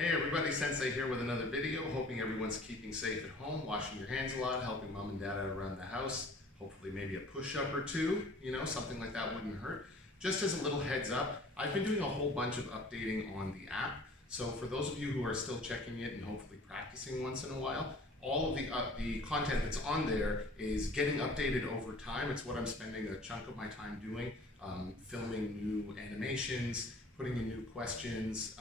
Hey everybody, Sensei here with another video. Hoping everyone's keeping safe at home, washing your hands a lot, helping mom and dad out around the house. Hopefully maybe a push-up or two, something like that wouldn't hurt. Just as a little heads up, I've been doing a whole bunch of updating on the app. So for those of you who are still checking it and hopefully practicing once in a while, all of the content that's on there is getting updated over time. It's what I'm spending a chunk of my time doing, filming new animations, putting in new questions,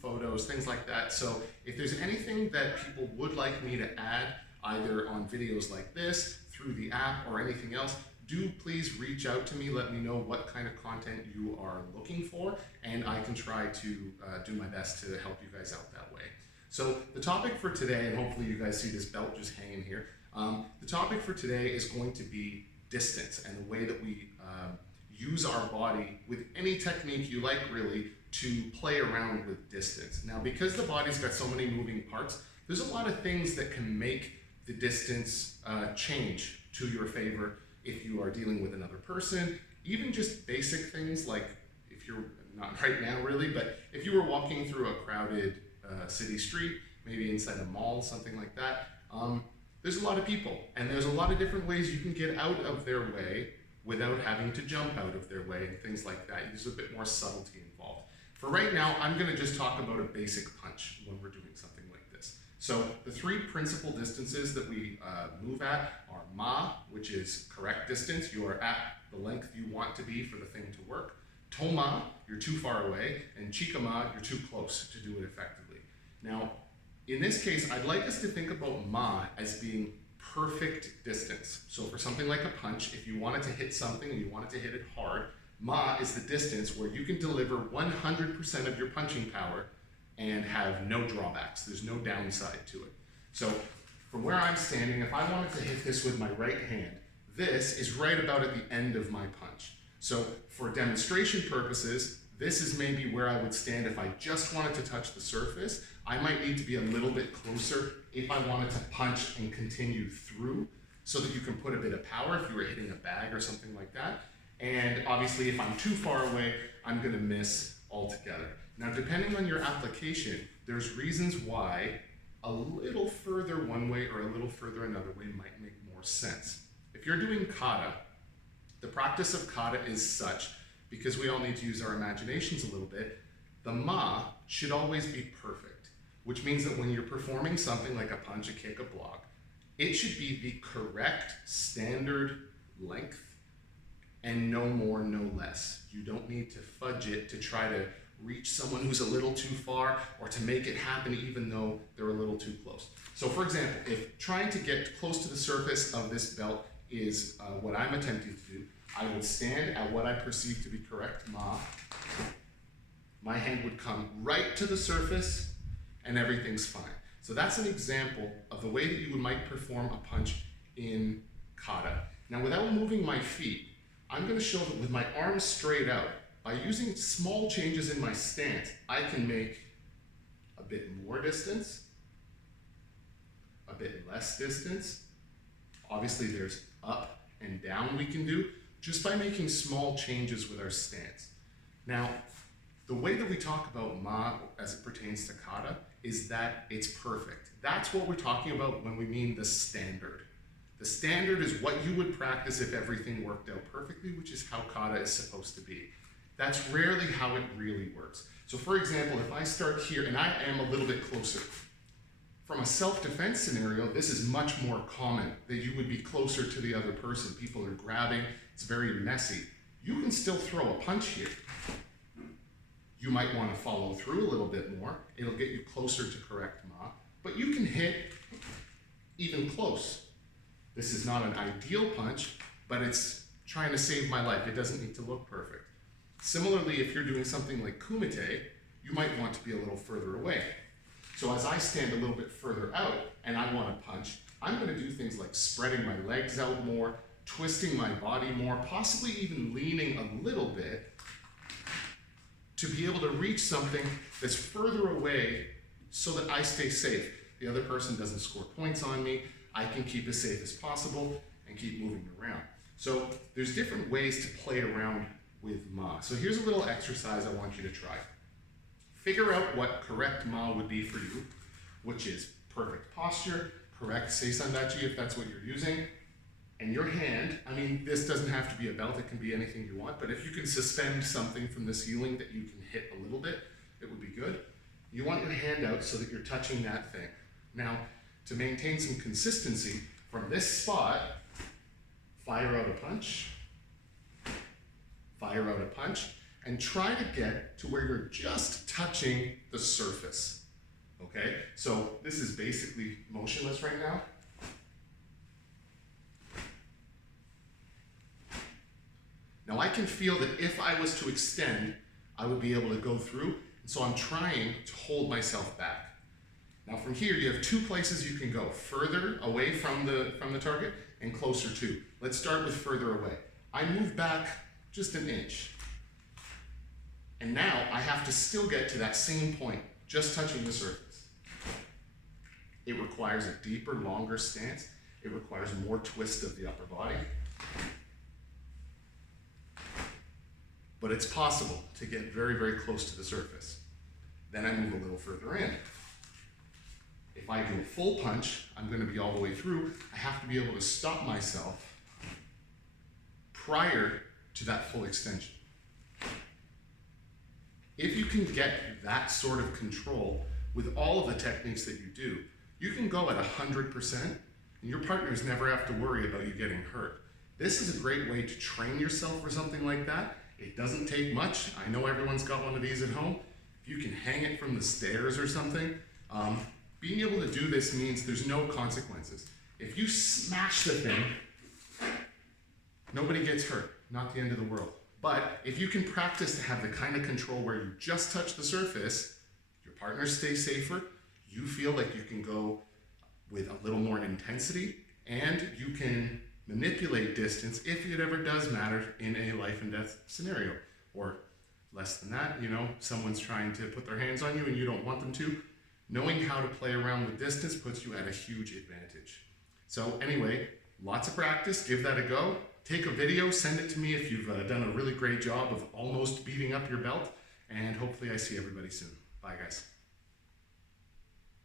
photos, things like that. So if there's anything that people would like me to add, either on videos like this, through the app, or anything else, do please reach out to me. Let me know what kind of content you are looking for, and I can try to do my best to help you guys out that way. So the topic for today, and hopefully you guys see this belt just hanging here, the topic for today is going to be distance and the way that we use our body with any technique you like, really, to play around with distance. Now, because the body's got so many moving parts, there's a lot of things that can make the distance change to your favor if you are dealing with another person. Even just basic things like, if you're not right now really, but if you were walking through a crowded city street, maybe inside a mall, something like that, there's a lot of people, and there's a lot of different ways you can get out of their way without having to jump out of their way and things like that. There's a bit more subtlety involved. For right now, I'm gonna just talk about a basic punch when we're doing something like this. So the three principal distances that we move at are ma, which is correct distance. You are at the length you want to be for the thing to work. Toma, you're too far away. And chikama, you're too close to do it effectively. Now, in this case, I'd like us to think about ma as being perfect distance. So for something like a punch, if you wanted to hit something and you wanted to hit it hard, ma is the distance where you can deliver 100% of your punching power and have no drawbacks. There's no downside to it. So from where I'm standing, if I wanted to hit this with my right hand, this is right about at the end of my punch. So for demonstration purposes, this is maybe where I would stand if I just wanted to touch the surface. I might need to be a little bit closer if I wanted to punch and continue through, so that you can put a bit of power if you were hitting a bag or something like that. And obviously if I'm too far away, I'm gonna miss altogether. Now, depending on your application, there's reasons why a little further one way or a little further another way might make more sense. If you're doing kata, the practice of kata is such, because we all need to use our imaginations a little bit, the ma should always be perfect, which means that when you're performing something like a punch, a kick, a block, it should be the correct standard length and no more, no less. You don't need to fudge it to try to reach someone who's a little too far or to make it happen even though they're a little too close. So for example, if trying to get close to the surface of this belt is what I'm attempting to do, I would stand at what I perceive to be correct ma. My hand would come right to the surface and everything's fine. So that's an example of the way that you might perform a punch in kata. Now, without moving my feet, I'm gonna show that with my arms straight out, by using small changes in my stance, I can make a bit more distance, a bit less distance. Obviously, there's up and down we can do just by making small changes with our stance. Now, the way that we talk about ma as it pertains to kata is that it's perfect. That's what we're talking about when we mean the standard. The standard is what you would practice if everything worked out perfectly, which is how kata is supposed to be. That's rarely how it really works. So for example, if I start here and I am a little bit closer, from a self-defense scenario, this is much more common, that you would be closer to the other person. People are grabbing, it's very messy. You can still throw a punch here. You might want to follow through a little bit more. It'll get you closer to correct ma, but you can hit even close. This is not an ideal punch, but it's trying to save my life. It doesn't need to look perfect. Similarly, if you're doing something like kumite, you might want to be a little further away. So as I stand a little bit further out and I want to punch, I'm going to do things like spreading my legs out more, twisting my body more, possibly even leaning a little bit to be able to reach something that's further away so that I stay safe. The other person doesn't score points on me. I can keep as safe as possible and keep moving around. So there's different ways to play around with ma. So here's a little exercise I want you to try. Figure out what correct ma would be for you, which is perfect posture, correct seisandachi if that's what you're using. And your hand, I mean, this doesn't have to be a belt, it can be anything you want, but if you can suspend something from the ceiling that you can hit a little bit, it would be good. You want your hand out so that you're touching that thing. Now, to maintain some consistency, from this spot, fire out a punch, fire out a punch, and try to get to where you're just touching the surface, okay? So this is basically motionless right now. Now I can feel that if I was to extend, I would be able to go through, and so I'm trying to hold myself back. Now from here, you have two places you can go, further away from the target and closer to. Let's start with further away. I move back just an inch. And now I have to still get to that same point, just touching the surface. It requires a deeper, longer stance. It requires more twist of the upper body. But it's possible to get very, very close to the surface. Then I move a little further in. If I do a full punch, I'm going to be all the way through. I have to be able to stop myself prior to that full extension. If you can get that sort of control with all of the techniques that you do, you can go at 100% and your partners never have to worry about you getting hurt. This is a great way to train yourself for something like that. It doesn't take much. I know everyone's got one of these at home. If you can hang it from the stairs or something, being able to do this means there's no consequences. If you smash the thing, nobody gets hurt, not the end of the world. But if you can practice to have the kind of control where you just touch the surface, your partners stay safer, you feel like you can go with a little more intensity, and you can manipulate distance if it ever does matter in a life and death scenario. Or less than that, you know, someone's trying to put their hands on you and you don't want them to. Knowing how to play around with distance puts you at a huge advantage. So anyway, lots of practice, give that a go. Take a video, send it to me if you've done a really great job of almost beating up your belt, and hopefully I see everybody soon. Bye guys.